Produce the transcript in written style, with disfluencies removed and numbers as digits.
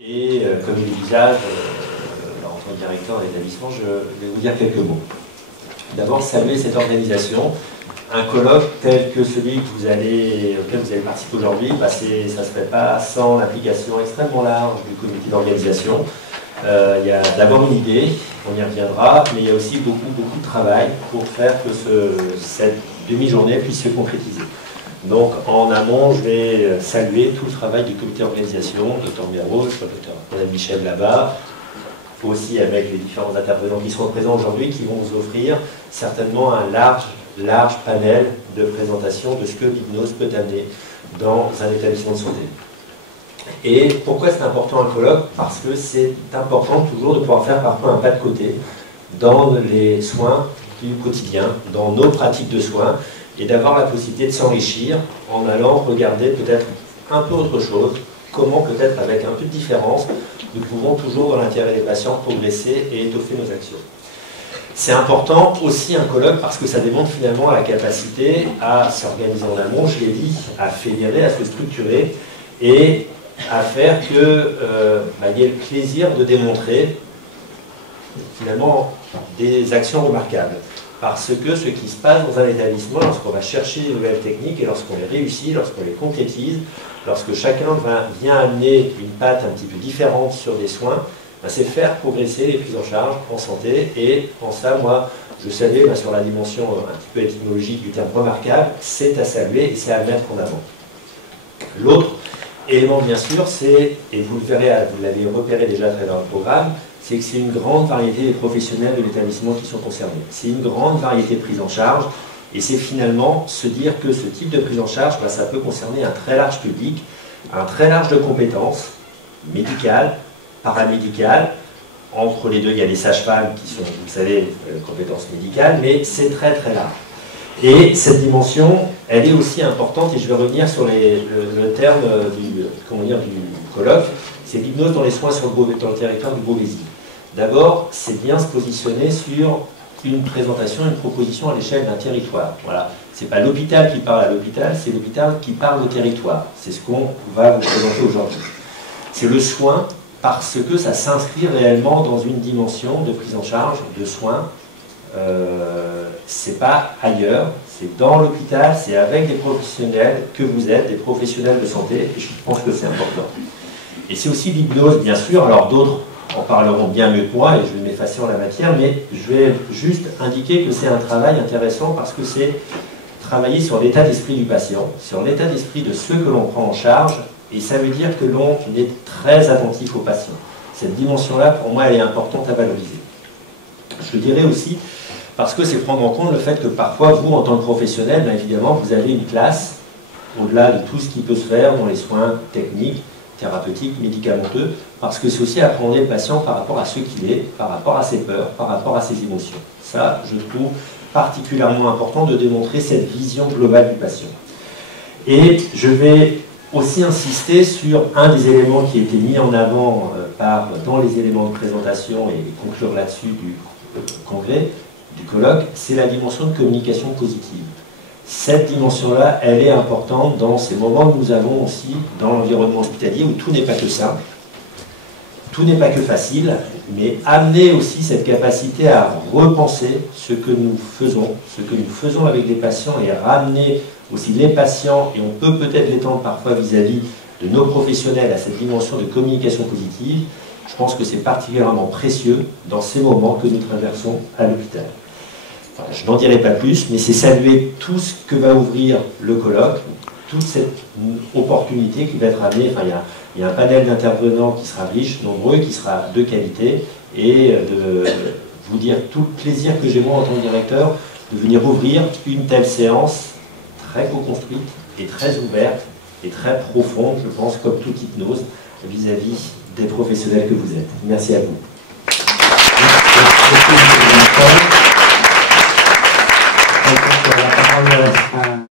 Et comme il est d'usage, en tant que directeur d'établissement, je vais vous dire quelques mots. D'abord, saluer cette organisation. Un colloque tel que celui auquel vous allez participer aujourd'hui, ça ne se fait pas sans l'implication extrêmement large du comité d'organisation. Il y a d'abord une idée, on y reviendra, mais il y a aussi beaucoup de travail pour faire que cette demi-journée puisse se concrétiser. Donc en amont, je vais saluer tout le travail du comité d'organisation, Dr Méros, Dr Michel là-bas, aussi avec les différents intervenants qui seront présents aujourd'hui, qui vont vous offrir certainement un large panel de présentation de ce que l'hypnose peut amener dans un établissement de santé. Et pourquoi c'est important un colloque? Parce que c'est important toujours de pouvoir faire parfois un pas de côté dans les soins du quotidien, dans nos pratiques de soins, et d'avoir la possibilité de s'enrichir en allant regarder peut-être un peu autre chose, comment peut-être avec un peu de différence, nous pouvons toujours dans l'intérêt des patients progresser et étoffer nos actions. C'est important aussi un colloque parce que ça démontre finalement la capacité à s'organiser en amont, je l'ai dit, à fédérer, à se structurer et à faire qu'il y ait le plaisir de démontrer finalement des actions remarquables. Parce que ce qui se passe dans un établissement, lorsqu'on va chercher des nouvelles techniques et lorsqu'on les réussit, lorsqu'on les concrétise, lorsque chacun vient amener une patte un petit peu différente sur des soins, c'est faire progresser les prises en charge en santé. Et en ça, moi, je salue sur la dimension un petit peu étymologique du terme remarquable, c'est à saluer et c'est à mettre en avant. L'autre élément, bien sûr, c'est, et vous le verrez, vous l'avez repéré déjà à travers le programme, c'est que c'est une grande variété des professionnels de l'établissement qui sont concernés. C'est une grande variété de prise en charge, et c'est finalement se dire que ce type de prise en charge, ça peut concerner un très large public, un très large de compétences médicales, paramédicales. Entre les deux, il y a des sages-femmes qui sont, vous le savez, compétences médicales, mais c'est très large. Et cette dimension, elle est aussi importante, et je vais revenir sur le terme du colloque, c'est l'hypnose dans les soins dans le territoire du Beauvaisis. D'abord, c'est bien se positionner sur une présentation, une proposition à l'échelle d'un territoire. Voilà. Ce n'est pas l'hôpital qui parle à l'hôpital, c'est l'hôpital qui parle au territoire. C'est ce qu'on va vous présenter aujourd'hui. C'est le soin parce que ça s'inscrit réellement dans une dimension de prise en charge, de soins. C'est pas ailleurs, c'est dans l'hôpital, c'est avec des professionnels que vous êtes, des professionnels de santé, et je pense que c'est important. Et c'est aussi l'hypnose, bien sûr, alors d'autres en parleront bien mieux que moi, et je vais m'effacer en la matière, mais je vais juste indiquer que c'est un travail intéressant parce que c'est travailler sur l'état d'esprit du patient, sur l'état d'esprit de ceux que l'on prend en charge, et ça veut dire que l'on est très attentif aux patients. Cette dimension-là, pour moi, elle est importante à valoriser. Je dirais aussi, parce que c'est prendre en compte le fait que parfois, vous, en tant que professionnel, évidemment, vous avez une classe, au-delà de tout ce qui peut se faire dans les soins techniques, thérapeutiques, médicamenteux, parce que c'est aussi apprendre le patient par rapport à ce qu'il est, par rapport à ses peurs, par rapport à ses émotions. Ça, je trouve particulièrement important de démontrer cette vision globale du patient. Et je vais aussi insister sur un des éléments qui a été mis en avant dans les éléments de présentation et conclure là-dessus du congrès, du colloque, c'est la dimension de communication positive. Cette dimension-là, elle est importante dans ces moments que nous avons aussi dans l'environnement hospitalier où tout n'est pas que simple, tout n'est pas que facile, mais amener aussi cette capacité à repenser ce que nous faisons avec les patients et ramener aussi les patients, et on peut peut-être l'étendre parfois vis-à-vis de nos professionnels à cette dimension de communication positive. Je pense que c'est particulièrement précieux dans ces moments que nous traversons à l'hôpital. Enfin, je n'en dirai pas plus, mais c'est saluer tout ce que va ouvrir le colloque, toute cette opportunité qui va être amenée. Enfin, il y a un panel d'intervenants qui sera riche, nombreux, qui sera de qualité, et de vous dire tout le plaisir que j'ai moi en tant que directeur de venir ouvrir une telle séance très co-construite et très ouverte et très profonde, je pense, comme toute hypnose, vis-à-vis des professionnels que vous êtes. Merci à vous.